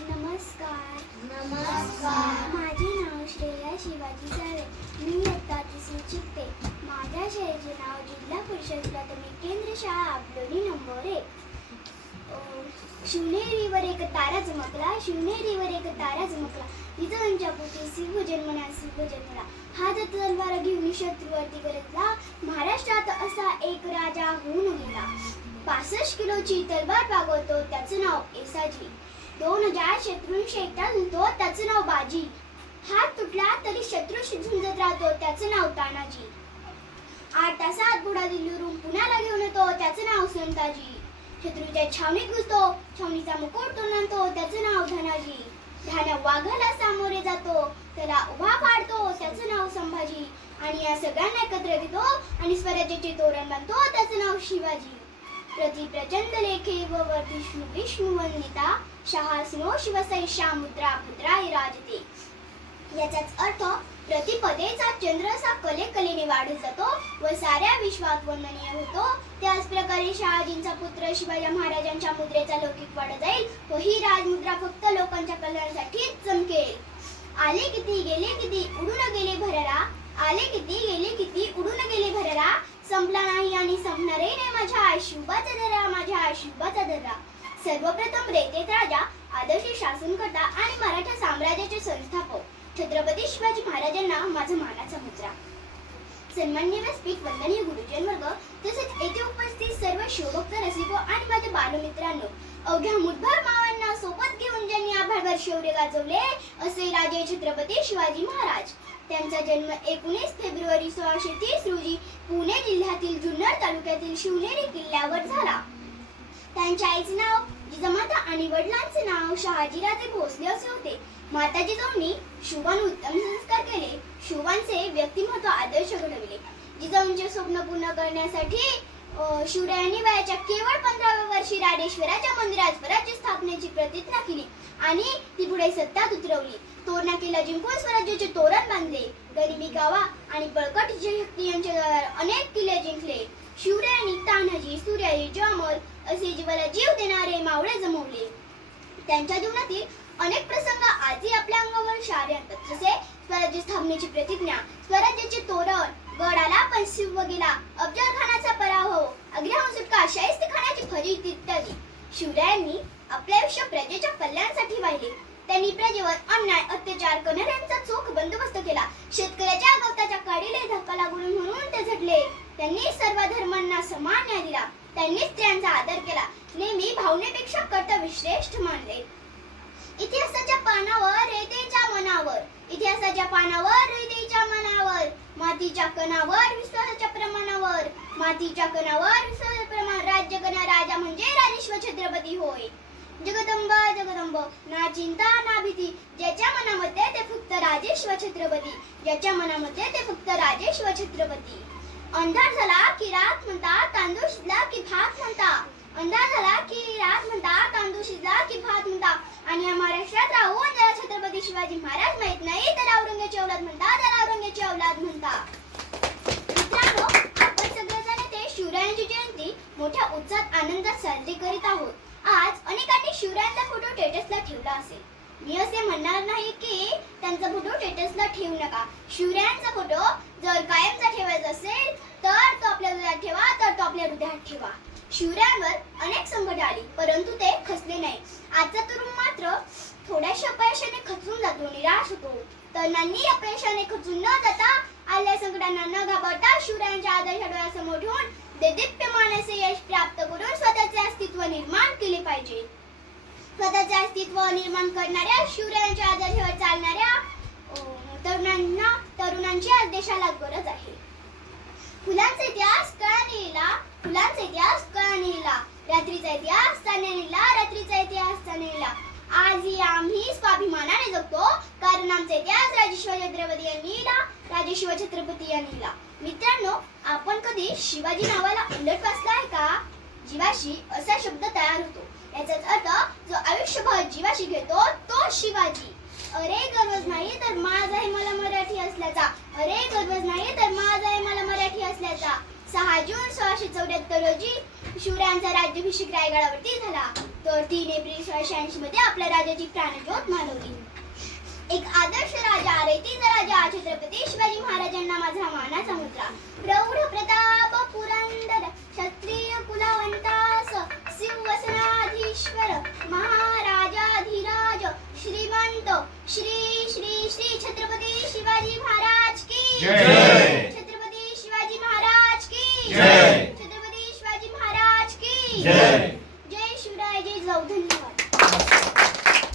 नमस्कार. नमस्कार. माझे नाव श्रेया शिवाजी साळे. मी इयत्ता तिसरी शिकते. माझ्या शाळेचे नाव जिल्हा परिषद प्राथमिक केंद्र शाळा आपलोली नंबर 1. शिवनेरीवर एक तारा चमकला, शिवनेरीवर एक तारा चमकला, जिजाऊंच्या पोटी सिंह जन्मला, सिंह जन्मला, हात तलवार घेऊन शत्रूवरती गरजला, महाराष्ट्रात असा एक राजा होऊन गेला. 65 किलोची तलवार पागवतो त्याचं नाव येसाजी, 2000 शत्रूंशी एकटा झुंजतो त्याचं नाव बाजी, हात तुटला तरी शत्रूशी झुंजत राहतो त्याचं नाव तानाजी, 8 तासात घोडा दिल्लीवरून पुण्याला घेऊन येतो त्याचं नाव संताजी, शत्रूच्या छावणीत घुसतो, छावणीचा मुकुट तोडून आणतो त्याचं नाव धनाजी, धान्या वाघाला सामोरे जातो त्याला उभा पाडतो त्याचं नाव संभाजी, आणि या सगळ्यांना एकत्र घेतो आणि स्वराज्याचे तोरण बांधतो त्याचं नाव शिवाजी. प्रति प्रचंड लेखे व विष्णू विष्णू वंदिता, शहासिनो शिवसैषा मुद्रा भद्राय राजते. याचाच अर्थ प्रतिपदेचा चंद्र असा कलेने वाढत जातो व साऱ्या विश्वात वंदनीय होतो. त्याच प्रकारे शहाजींचा पुत्र शिवाजी महाराजांच्या मुद्रेचा लौकिक वाढत जाईल व ही राजमुद्रा फक्त लोकांच्या कल्याणासाठीच चमकेल. आले किती गेले किती उडून गेले भरारा, आले किती गेले किती उडून गेले भरारा, संपला नाही आणि संपणारही नाही माझ्या आयुष्याचा दर्रा, माझ्या आयुष्याचा दर्रा. सर्वप्रथम रयतेत राजा, आदर्श शासनकर्ता आणि मराठा साम्राज्याचे संस्थापक छत्रपती शिवाजी महाराजांना माझा मानाचा मुजरा. सन्माननीय व्यासपीठ, वंदनीय गुरुजन वर्ग, तसेच येथे उपस्थित सर्व शिवभक्त रसिक आणि माझे बालमित्रांनो, अवघ्या मुठभर मावांना सोबत घेऊन ज्यांनी आभाळभर शौर्य गाजवले असे राजे छत्रपती शिवाजी महाराज. त्यांचा जन्म 19 फेब्रुवारी 1630 रोजी पुणे जिल्ह्यातील जुन्नर तालुक्यातील शिवनेरी किल्ल्यावर झाला. त्यांच्या आईचे नाव जिजामाता आणि वडिलांचे नाव शहाजीराजे भोसले असे होते. माता जिजाऊंनी शिवांवर उत्तम संस्कार केले, शिवांचे व्यक्तिमत्व आदर्श घडविले. जिजाऊंचे स्वप्न पूर्ण करण्यासाठी शिवरायांनी वयाच्या केवळ 15व्या वर्षी राडेश्वराच्या मंदिरात स्वराज्य स्थापनेची प्रतिज्ञा केली आणि ती पुढे सत्तात उतरवली. तोरणा किल्ला जिंकून स्वराज्याचे तोरण बांधले. गरिबी गावा आणि बळकट शक्ती यांच्या अनेक किल्ले जिंकले. शिवरायांनी तानाजी, सूर्याजी, जामल असे जीवाला जीव देणारे मावळे जमवले. त्यांच्या जीवनातील अनेक प्रसंग आजही आपल्या अंगावर शारे आणतात, जसे स्वराज्य स्थापनेची प्रतिज्ञा, स्वराज्याचे तोरण, गडाला पण शिव गेला, अफजल खानाचा पराभव, आग्र्याहून सुटका, शाहिस्तेखानाची फजिती इत्यादी. शिवरायांनी आपले आयुष्य प्रजेच्या कल्याणासाठी वाहिले. त्यांनी प्रजेवर अन्याय अत्याचार करणाऱ्यांचा चोख बंदोबस्त केला. शेतकऱ्याच्या गवताच्या काडीला धक्का लागू नये म्हणून ते झटले. त्यांनी सर्व धर्मांना समान न्याय दिला. त्यांनी स्त्रियांचा आदर केला. नेहमी भावनेपेक्षा कर्तव्य श्रेष्ठ मानले. इतिहासाच्या पानावर रयतेच्या मनावर, इतिहासाच्या पानावर रयतेच्या मनावर, मातीच्या कणावर विश्वासाच्या प्रमाणावर, मातीच्या कणावर विश्वासाच्या प्रमाण, राज्य करणारा राजा म्हणजे राजेश्वर छत्रपती होय. जगदंबा जगदंब, ना चिंता ना भीती, ज्याच्या मनामध्ये ते फक्त राजेश्वर छत्रपती, ज्याच्या मनामध्ये ते फक्त राजेश्वर छत्रपती. अंधार झाला की रात म्हणता, तांदूळ शिजला की भात म्हणता, अंधार झाला की रात म्हणता, तांदूळ शिजला की भात म्हणता. आणि या महाराष्ट्रात राहून ज्याला छत्रपती शिवाजी महाराज माहित नाही त्याला औरंगजेबाची औलाद म्हणता, त्याला औरंगजेबाची औलाद म्हणता. मित्रांनो, आपण सगळेजण ते शिवरायांची जयंती मोठ्या उत्साहात आनंदात साजरी करीत आहोत. आज अनेकांनी शिवरायांचा फोटो स्टेटसला ठेवला असेल. मी असे म्हणणार नाही की त्यांचा फोटो स्टेटसला ठेवू नका. शिवरायांचा फोटो जर कायमचा ठेवायचा असेल तर तो आपल्या हृदयात ठेवा, तर तो आपल्या हृदयात ठेवा. शिवरायांवर अनेक संकट आली परंतु ते खचले नाही. आजचा तरुण मात्र थोड्याशा अपयशाने खचून जातो, निराश होतो. तरुणांनी अपयशाने खचून न जाता, आलेल्या संकटांना न घाबरता शिवरायांच्या आदर्श डोळ्यासमोर ठेवून देदीप्यमान असे यश प्राप्त करून स्वतःचे अस्तित्व निर्माण केले पाहिजे. स्वतःचे अस्तित्व निर्माण करणाऱ्या शिवरायांच्या आदर्शावर चालणाऱ्या तरुणांची आज देशाला गरज आहे. फुलांचा इतिहास कळाने येला, फुलांचा इतिहास कळाने येला, रात्रीचा इतिहास चालण्याने येला, रात्रीचा इतिहास चालण्याने येला. आजही आम्ही स्वाभिमानाने जगतो कारण आमचा इतिहास राजेश्वर छत्रपती यांनी लिहिला, राजेश्वर छत्रपती यांनी लिहिला. मित्रांनो, आपण कधी शिवाजी नावाला उलट वाचला आहे का? जीवाशी असा शब्द तयार होतो. याचाच अर्थ जो आयुष्यभर जीवाशी घेतो तो शिवाजी. अरे गरज नाही तर माझ आहे मला मराठी असल्याचा, अरे गरज नाही तर माझ आहे मला मराठी असल्याचा. 6 जून 1674 रोजी शिवरायांचा राज्याभिषेक रायगडावरती झाला. तर 3 एप्रिल 1686 मध्ये आपल्या राजाची प्राणज्योत मालवली. एक आदर्श राजा, रेतीचा राजा छत्रपती शिवाजी महाराजांना माझा मानाचा मुद्रा. प्रौढ प्रताप पुरंदर क्षत्रिय कुलवंतास सिंहासनाधीश्वर महाराजाधिराज श्रीमंत श्री श्री श्री छत्रपती शिवाजी महाराज की जय. छत्रपती शिवाजी महाराज की जय.